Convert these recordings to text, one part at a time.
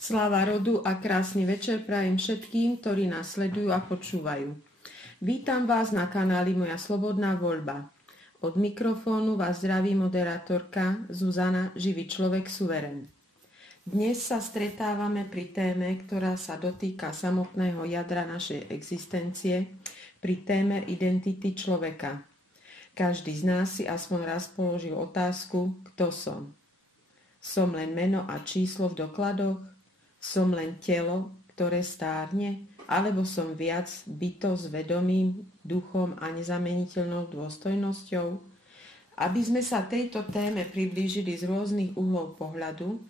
Sláva rodu a krásny večer prajem všetkým, ktorí nás sledujú a počúvajú. Vítam vás na kanáli Moja slobodná voľba. Od mikrofónu vás zdraví moderátorka Zuzana, živý človek suverén. Dnes sa stretávame pri téme, ktorá sa dotýka samotného jadra našej existencie, pri téme identity človeka. Každý z nás si aspoň raz položil otázku, kto som. Som len meno a číslo v dokladoch? Som len telo, ktoré stárne? Alebo som viac bytosť s vedomím, duchom a nezameniteľnou dôstojnosťou? Aby sme sa tejto téme priblížili z rôznych uhlov pohľadu,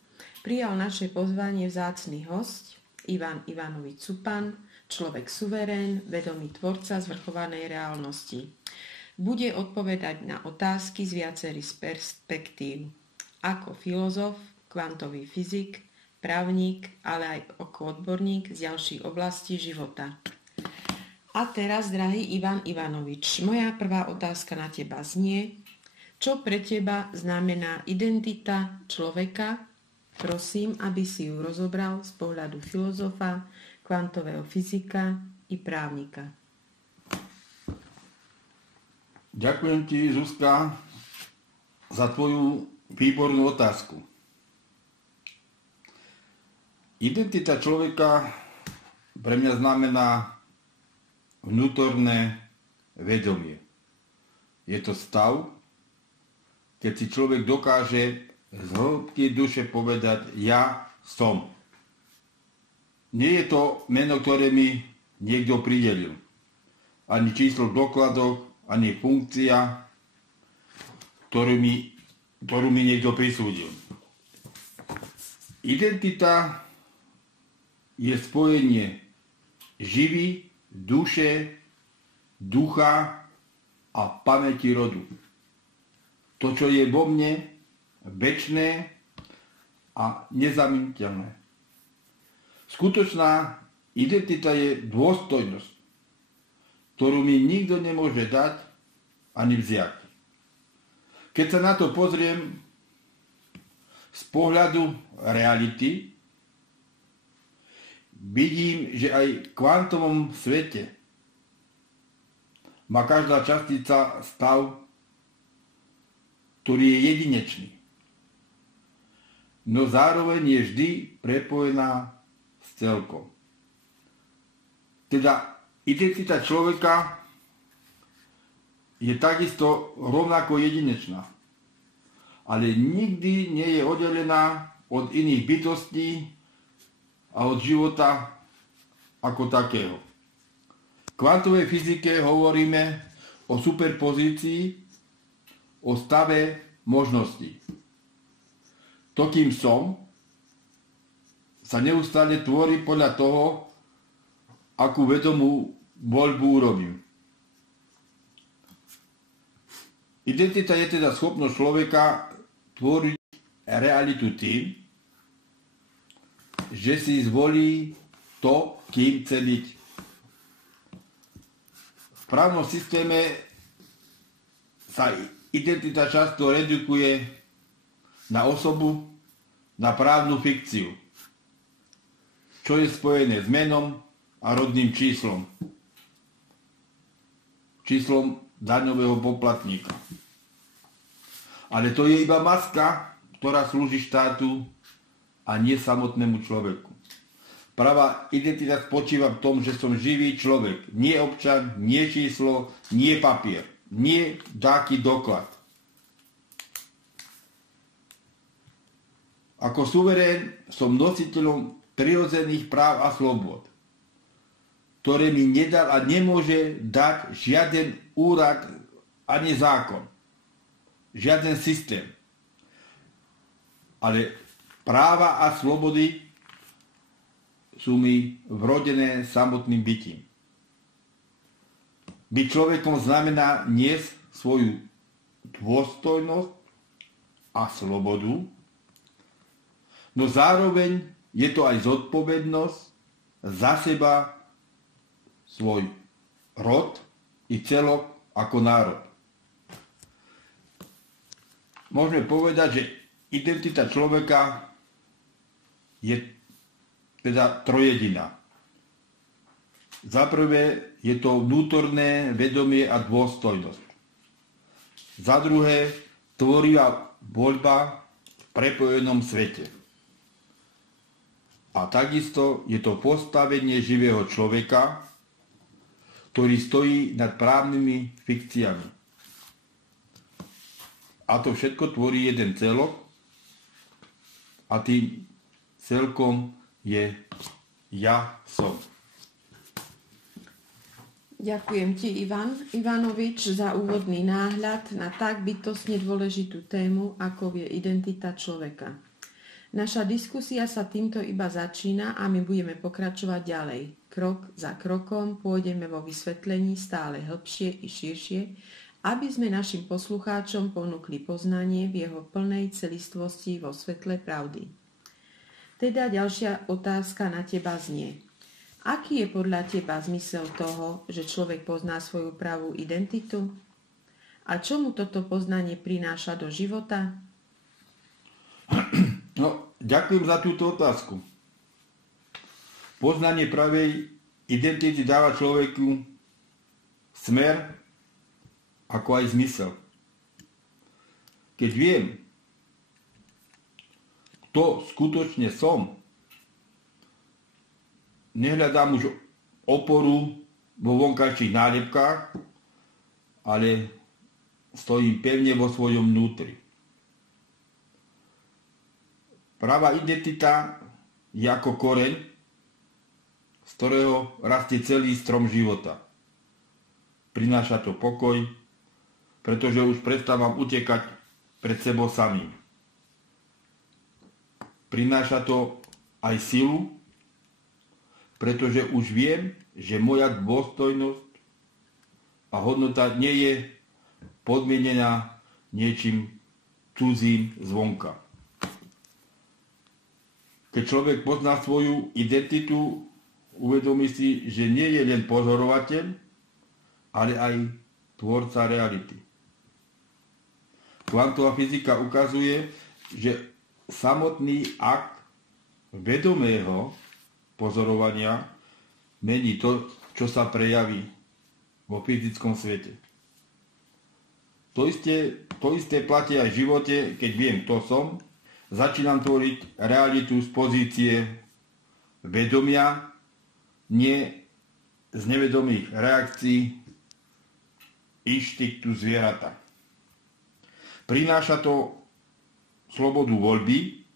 prijal naše pozvanie vzácny hosť Ivan Ivanovič Cupan, človek suverén, vedomý tvorca zvrchovanej reálnosti. Bude odpovedať na otázky z viacerých perspektív. Ako filozof, kvantový fyzik, právnik, ale aj ako odborník z ďalších oblastí života. A teraz, drahý Ivan Ivanovič, moja prvá otázka na teba znie, čo pre teba znamená identita človeka? Prosím, aby si ju rozobral z pohľadu filozofa, kvantového fyzika i právnika. Ďakujem ti, Zuzka, za tvoju výbornú otázku. Identita človeka pre mňa znamená vnútorné vedomie. Je to stav, keď si človek dokáže z hĺbky duše povedať ja som. Nie je to meno, ktoré mi niekto pridelil. Ani číslo v dokladoch, ani funkcia, ktorú mi niekto prisúdil. Identita je spojenie živy, duše, ducha a pamäti rodu. To, čo je vo mne, večné a nezameniteľné. Skutočná identita je dôstojnosť, ktorú mi nikto nemôže dať ani vziať. Keď sa na to pozriem z pohľadu reality, vidím, že aj v kvantovom svete má každá častica stav, ktorý je jedinečný. No zároveň je vždy prepojená s celkom. Teda identita človeka je takisto rovnako jedinečná, ale nikdy nie je oddelená od iných bytostí a od života ako takého. V kvantovej fyzike hovoríme o superpozícii, o stave možností. To, kým som, sa neustále tvorí podľa toho, akú vedomú voľbu urobím. Identita je teda schopnosť človeka tvoriť realitu tým, že si zvolí to, kým chce byť. V právnom systéme sa identita často redukuje na osobu, na právnu fikciu, čo je spojené s menom a rodným číslom. Číslom daňového poplatníka. Ale to je iba maska, ktorá slúži štátu a nie samotnému človeku. Pravá identita spočíva v tom, že som živý človek, nie občan, nie číslo, nie papier, nie dáky doklad. Ako suverén som nositeľom prirodzených práv a slobôd, ktoré mi nedal a nemôže dať žiaden úrad ani zákon, žiaden systém. Ale práva a slobody sú mi vrodené samotným bytím. Byť človekom znamená niesť svoju dôstojnosť a slobodu, no zároveň je to aj zodpovednosť za seba, svoj rod i celok ako národ. Môžeme povedať, že identita človeka je teda trojedina. Za prvé je to vnútorné vedomie a dôstojnosť. Za druhé tvorivá voľba v prepojenom svete. A takisto je to postavenie živého človeka, ktorý stojí nad právnymi fikciami. A to všetko tvorí jeden celok a tým celkom je ja som. Ďakujem ti, Ivan Ivanovič, za úvodný náhľad na tak bytostne dôležitú tému, ako je identita človeka. Naša diskusia sa týmto iba začína a my budeme pokračovať ďalej. Krok za krokom pôjdeme vo vysvetlení stále hlbšie i širšie, aby sme našim poslucháčom ponúkli poznanie v jeho plnej celistvosti vo svetle pravdy. Teda ďalšia otázka na teba znie. Aký je podľa teba zmysel toho, že človek pozná svoju pravú identitu? A čo mu toto poznanie prináša do života? No, ďakujem za túto otázku. Poznanie pravej identity dáva človeku smer, ako aj zmysel. Keď viem, kto skutočne som, nehľadám už oporu vo vonkajších nálepkách, ale stojím pevne vo svojom vnútri. Pravá identita je ako koreň, z ktorého rastie celý strom života. Prináša to pokoj, pretože už prestávam utekať pred sebou samým. Prináša to aj silu, pretože už viem, že moja dôstojnosť a hodnota nie je podmienená niečím cudzím zvonka. Keď človek pozná svoju identitu, uvedomí si, že nie je len pozorovateľ, ale aj tvorca reality. Kvantová fyzika ukazuje, že samotný akt vedomého pozorovania mení to, čo sa prejaví vo fyzickom svete. To isté platí aj v živote, keď viem, kto som, začínam tvoriť realitu z pozície vedomia, nie z nevedomých reakcií inštinktu zvierata. Prináša to slobodu voľby,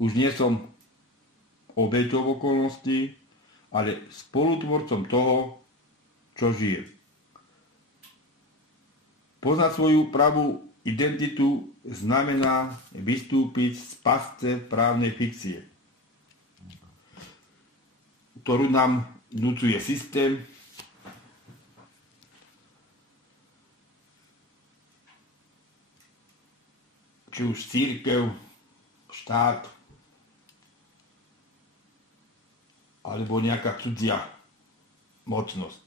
už nie som obeťou okolností, ale spolutvorcom toho, čo žije. Poznať svoju pravú identitu znamená vystúpiť z pasce právnej fikcie, ktorú nám vnúcuje systém, či už cirkev, štát, alebo nejaká cudzia mocnosť.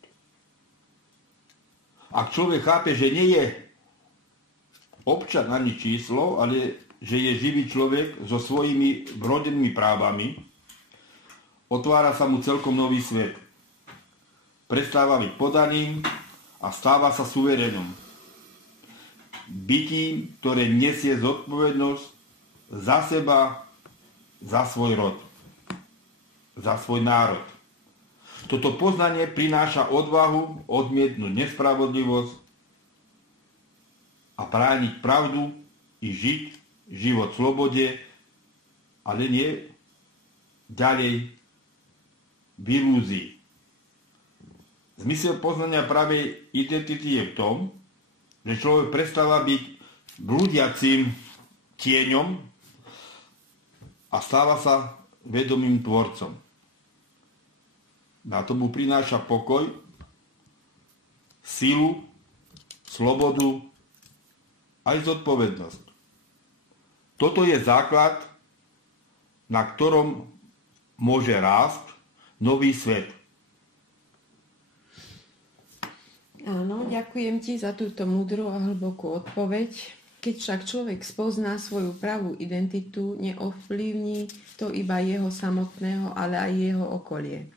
Ak človek chápe, že nie je občan ani číslo, ale že je živý človek so svojimi vrodenými právami, otvára sa mu celkom nový svet. Prestáva byť podaným a stáva sa suverénom. Bytím, ktoré nesie zodpovednosť za seba, za svoj rod, za svoj národ. Toto poznanie prináša odvahu odmietnúť nespravodlivosť a brániť pravdu i žiť život v slobode, ale nie ďalej v ilúzii. Zmysel poznania pravej identity je v tom, že človek prestáva byť blúdiacím tieňom a stáva sa vedomým tvorcom. A tomu prináša pokoj, silu, slobodu, aj zodpovednosť. Toto je základ, na ktorom môže rásť nový svet. Áno, ďakujem ti za túto múdru a hlbokú odpoveď. Keď však človek spozná svoju pravú identitu, neovplyvní to iba jeho samotného, ale aj jeho okolie.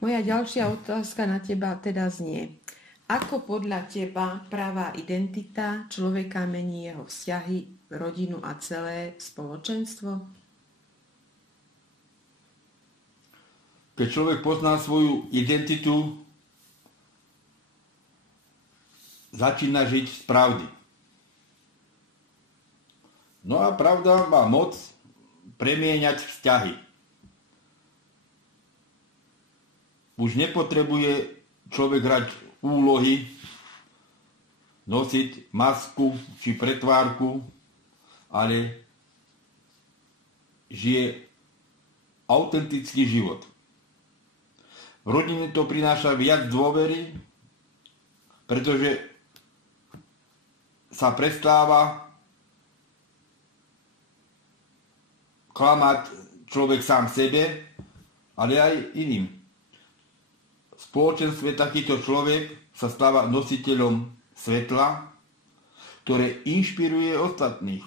Moja ďalšia otázka na teba teda znie. Ako podľa teba pravá identita človeka mení jeho vzťahy, rodinu a celé spoločenstvo? Keď človek pozná svoju identitu, začína žiť z pravdy. No a pravda má moc premieňať vzťahy. Už nepotrebuje človek hrať úlohy, nosiť masku či pretvárku, ale žije autentický život. V rodine to prináša viac dôvery, pretože sa prestáva klamať človek sám sebe, ale aj iným. V spoločenstve takýto človek sa stáva nositeľom svetla, ktoré inšpiruje ostatných,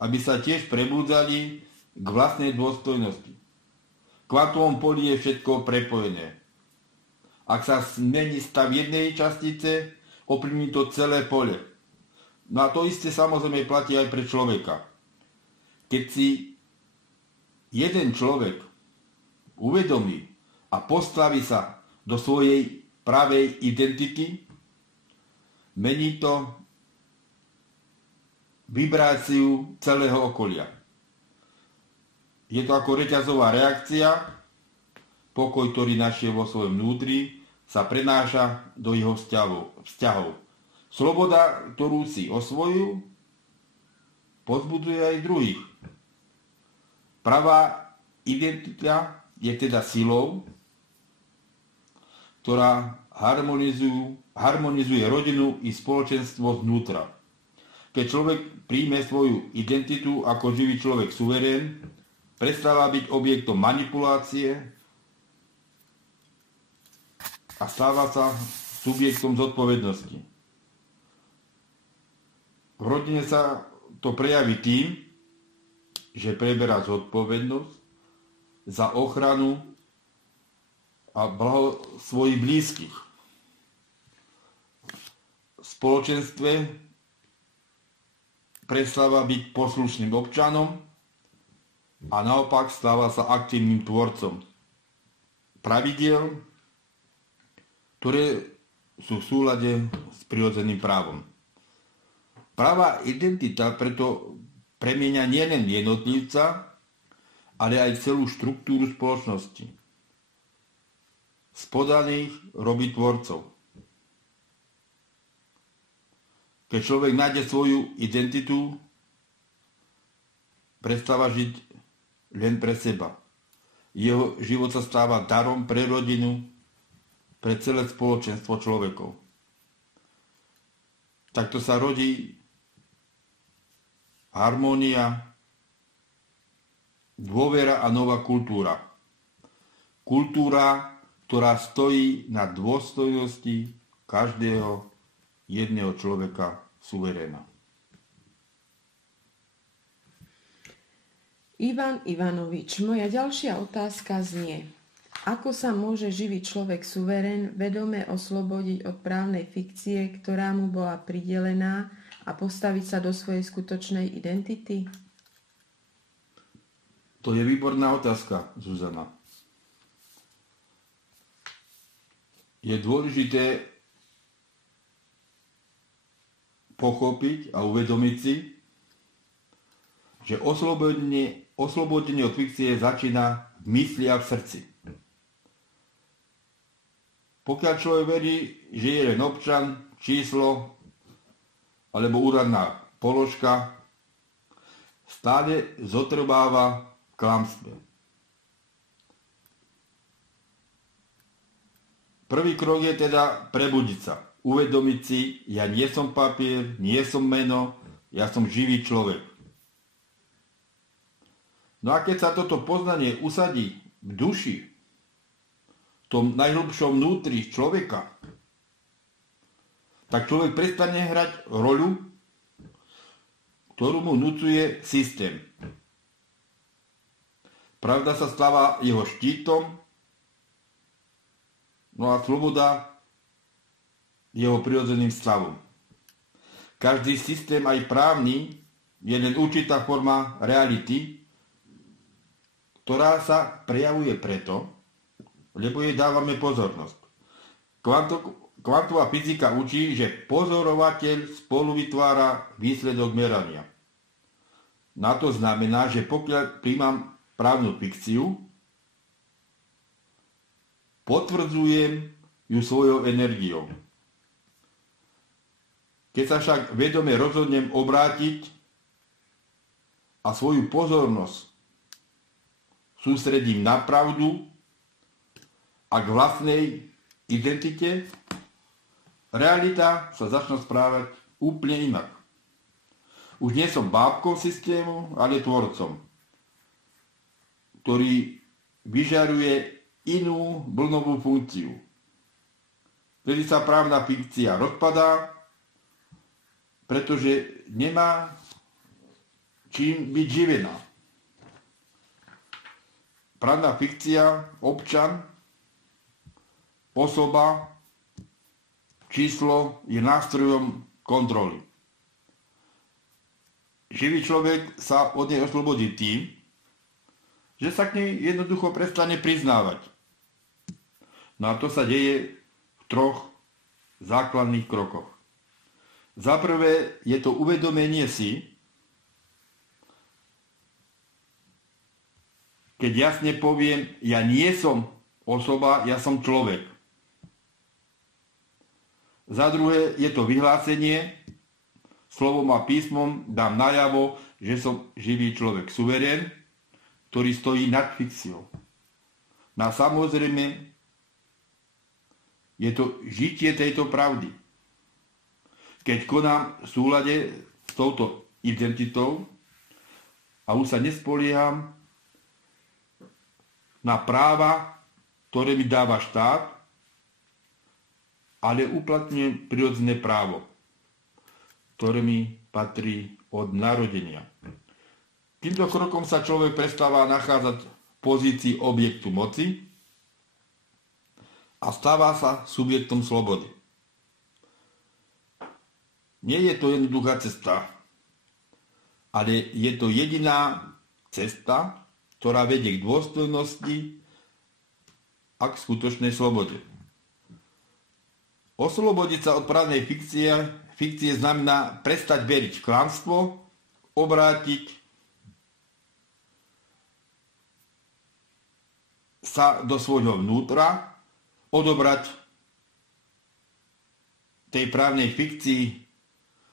aby sa tiež prebudzali k vlastnej dôstojnosti. V kvantovom poli je všetko prepojené. Ak sa zmení stav jednej častice, ovplyvní to celé pole. No a to isté samozrejme platí aj pre človeka. Keď si jeden človek uvedomí a postaví sa do svojej pravej identity, mení to vibráciu celého okolia. Je to ako reťazová reakcia, pokoj, ktorý našiel vo svojom vnútri, sa prenáša do jeho vzťahov. Sloboda, ktorú si osvojujú, povzbudzuje aj druhých. Pravá identita je teda silou, ktorá harmonizuje rodinu i spoločenstvo znútra. Keď človek príjme svoju identitu ako živý človek suverén, prestáva byť objektom manipulácie a stáva sa subjektom zodpovednosti. V rodine sa to prejaví tým, že preberá zodpovednosť za ochranu a blaho svojich blízkych. V spoločenstve prestáva byť poslušným občanom a naopak stáva sa aktívnym tvorcom pravidiel, ktoré sú v súlade s prirodzeným právom. Pravá identita preto premieňa nielen jednotlivca, ale aj celú štruktúru spoločnosti. Z podaných robí tvorcov. Keď človek nájde svoju identitu, prestáva žiť len pre seba. Jeho život sa stáva darom pre rodinu, pre celé spoločenstvo človekov. Takto sa rodí harmónia, dôvera a nová kultúra. Kultúra, ktorá stojí na dôstojnosti každého jedného človeka suveréna. Ivan Ivanovič, moja ďalšia otázka znie. Ako sa môže živý človek suverén vedome oslobodiť od právnej fikcie, ktorá mu bola pridelená, a postaviť sa do svojej skutočnej identity? To je výborná otázka, Zuzana. Je dôležité pochopiť a uvedomiť si, že oslobodenie od fikcie začína v mysli a v srdci. Pokiaľ človek verí, že je len občan, číslo alebo úradná položka, stále zotrváva v klamstve. Prvý krok je teda prebudiť sa. Uvedomiť si, ja nie som papier, nie som meno, ja som živý človek. No a keď sa toto poznanie usadí v duši, v tom najhlbšom vnútri človeka, tak človek prestane hrať roľu, ktorú mu núcuje systém. Pravda sa stáva jeho štítom, no a sloboda jeho prirodzeným stavom. Každý systém, aj právny, je len určitá forma reality, ktorá sa prejavuje preto, lebo jej dávame pozornosť. Kvantová fyzika učí, že pozorovateľ spolu vytvára výsledok merania. Na to znamená, že pokiaľ príjmam právnu fikciu, potvrdzujem ju svojou energiou. Keď sa však vedome rozhodnem obrátiť a svoju pozornosť sústredím na pravdu a k vlastnej identite, realita sa začne správať úplne inak. Už nie som bábkou systému, ale tvorcom, ktorý vyžaruje inú vlnovú funkciu. Vtedy sa právna fikcia rozpadá, pretože nemá čím byť živená. Právna fikcia, občan, osoba, číslo je nástrojom kontroly. Živý človek sa od nej oslobodí tým, že sa k nej jednoducho prestane priznávať. No a to sa deje v 3 základných krokoch. Za prvé je to uvedomenie si, keď jasne poviem, ja nie som osoba, ja som človek. Za druhé je to vyhlásenie, slovom a písmom dám najavo, že som živý človek, suverén, ktorý stojí nad fikciou. No a samozrejme je to žitie tejto pravdy. Keď konám v súlade s touto identitou a už sa nespolieham na práva, ktoré mi dáva štát, ale uplatňujem prirodzené právo, ktoré mi patrí od narodenia. Týmto krokom sa človek prestáva nachádzať v pozícii objektu moci a stáva sa subjektom slobody. Nie je to jednoduchá cesta, ale je to jediná cesta, ktorá vedie k dôstojnosti a k skutočnej slobode. Oslobodiť sa od právnej fikcie znamená prestať veriť v klamstvo, obrátiť sa do svojho vnútra, odobrať tej právnej fikcii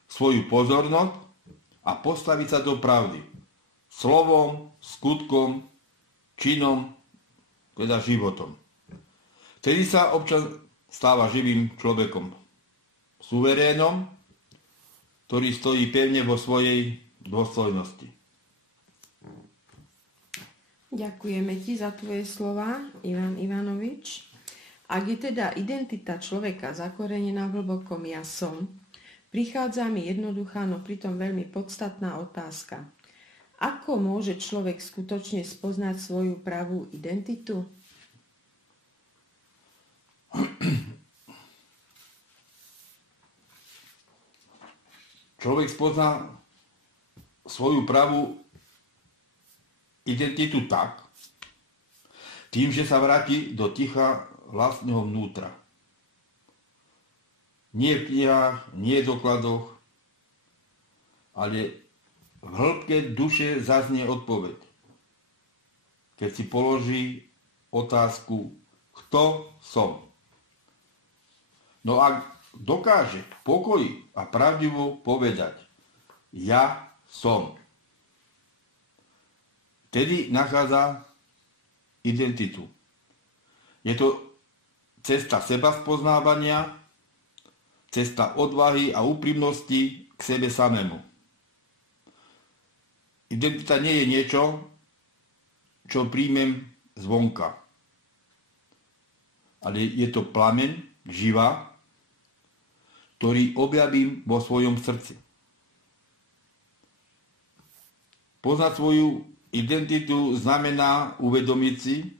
svoju pozornosť a postaviť sa do pravdy. Slovom, skutkom, činom, teda životom. Vtedy sa občan stáva živým človekom, suverénom, ktorý stojí pevne vo svojej dôstojnosti. Ďakujeme ti za tvoje slova, Ivan Ivanovič. Ak je teda identita človeka zakorenená v hlbokom ja som, prichádza mi jednoduchá, no pritom veľmi podstatná otázka. Ako môže človek skutočne spoznať svoju pravú identitu? Človek spozná svoju pravú identitu tak, tým, že sa vráti do ticha vlastného vnútra. Nie v knihách, nie v dokladoch, ale v hĺbke duše zaznie odpoveď. Keď si položí otázku, kto som. No ak dokáže v pokoji a pravdivo povedať, ja som, vtedy nachádza identitu. Je to cesta seba spoznávania, cesta odvahy a úprimnosti k sebe samému. Identita nie je niečo, čo príjmem zvonka, ale je to plameň, živa, ktorý objavím vo svojom srdci. Poznať svoju identitu znamená uvedomiť si,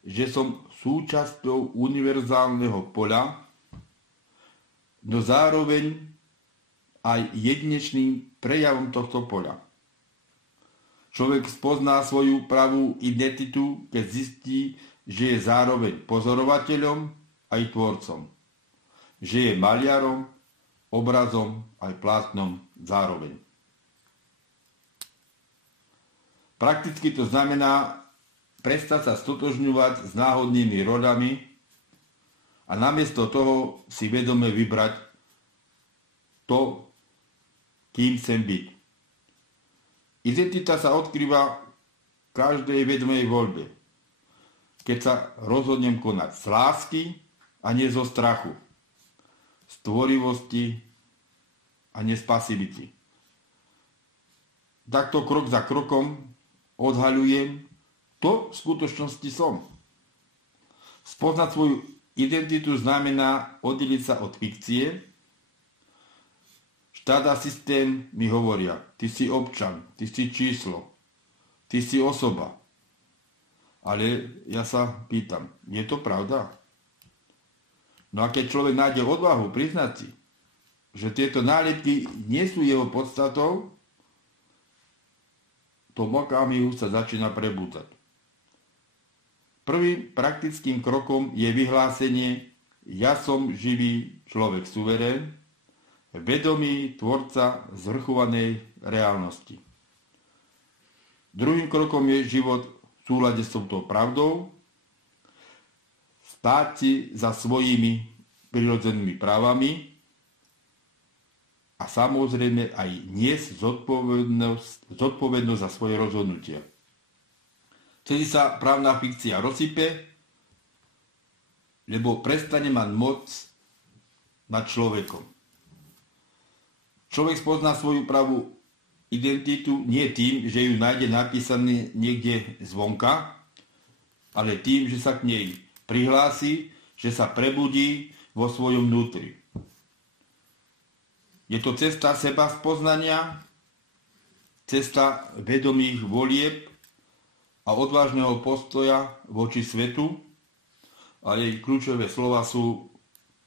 že som súčasťou univerzálneho poľa, no zároveň aj jedinečným prejavom tohto poľa. Človek spozná svoju pravú identitu, keď zistí, že je zároveň pozorovateľom aj tvorcom. Že je maliarom, obrazom aj plátnom zároveň. Prakticky to znamená prestať sa stotožňovať s náhodnými rodami a namiesto toho si vedome vybrať to, kým chcem byť. Identita sa odkrýva v každej vedomej voľbe, keď sa rozhodnem konať z lásky a nie zo strachu, z tvorivosti a nie z pasivity. Takto krok za krokom odhaľujem, to v skutočnosti som. Spoznať svoju identitu znamená oddeliť sa od fikcie. Štát a systém mi hovoria, ty si občan, ty si číslo, ty si osoba. Ale ja sa pýtam, je to pravda? No a keď človek nájde odvahu priznať si, že tieto nálepky nie sú jeho podstatou, to v okamihu sa začína prebúdzať. Prvým praktickým krokom je vyhlásenie ja som živý človek suverén, vedomý tvorca zvrchovanej reálnosti. Druhým krokom je život v súlade s touto pravdou, stáť si za svojimi prirodzenými právami a samozrejme aj niesť zodpovednosť za svoje rozhodnutia. Vtedy sa právna fikcia rozsype, lebo prestane mať moc nad človekom. Človek spozná svoju pravú identitu nie tým, že ju nájde napísané niekde zvonka, ale tým, že sa k nej prihlási, že sa prebudí vo svojom vnútri. Je to cesta seba spoznania, cesta vedomých volieb a odvážneho postoja voči svetu, a jej kľúčové slova sú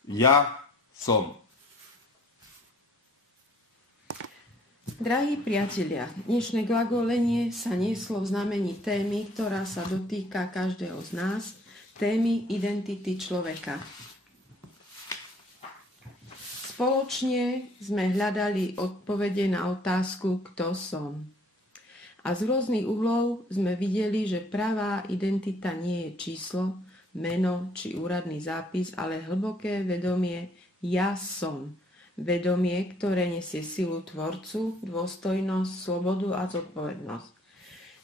ja som. Drahí priatelia, dnešné glagolenie sa nieslo v znamení témy, ktorá sa dotýka každého z nás, témy identity človeka. Spoločne sme hľadali odpovede na otázku, kto som. A z rôznych uhlov sme videli, že pravá identita nie je číslo, meno či úradný zápis, ale hlboké vedomie ja som. Vedomie, ktoré nesie silu tvorcu, dôstojnosť, slobodu a zodpovednosť.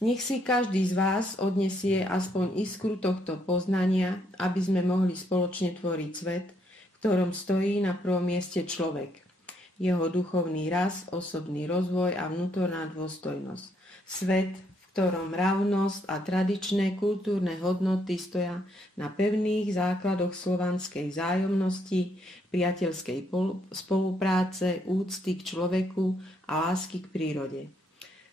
Nech si každý z vás odnesie aspoň iskru tohto poznania, aby sme mohli spoločne tvoriť svet, v ktorom stojí na prvom mieste človek. Jeho duchovný rast, osobný rozvoj a vnútorná dôstojnosť. Svet, v ktorom mravnosť a tradičné kultúrne hodnoty stoja na pevných základoch slovanskej vzájomnosti, priateľskej spolupráce, úcty k človeku a lásky k prírode.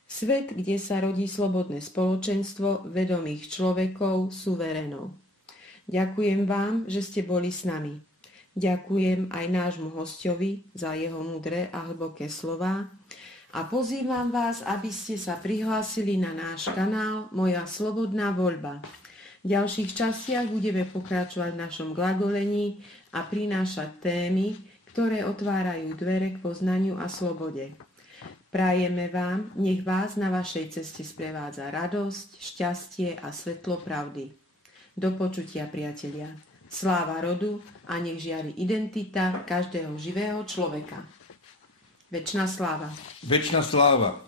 Svet, kde sa rodí slobodné spoločenstvo vedomých človekov, suverénov. Ďakujem vám, že ste boli s nami. Ďakujem aj nášmu hosťovi za jeho múdre a hlboké slová a pozývam vás, aby ste sa prihlásili na náš kanál Moja slobodná voľba. V ďalších častiach budeme pokračovať v našom glagolení a prinášať témy, ktoré otvárajú dvere k poznaniu a slobode. Prajeme vám, nech vás na vašej ceste sprevádza radosť, šťastie a svetlo pravdy. Do počutia, priatelia. Sláva rodu a nech žiari identita každého živého človeka. Večná sláva. Večná sláva.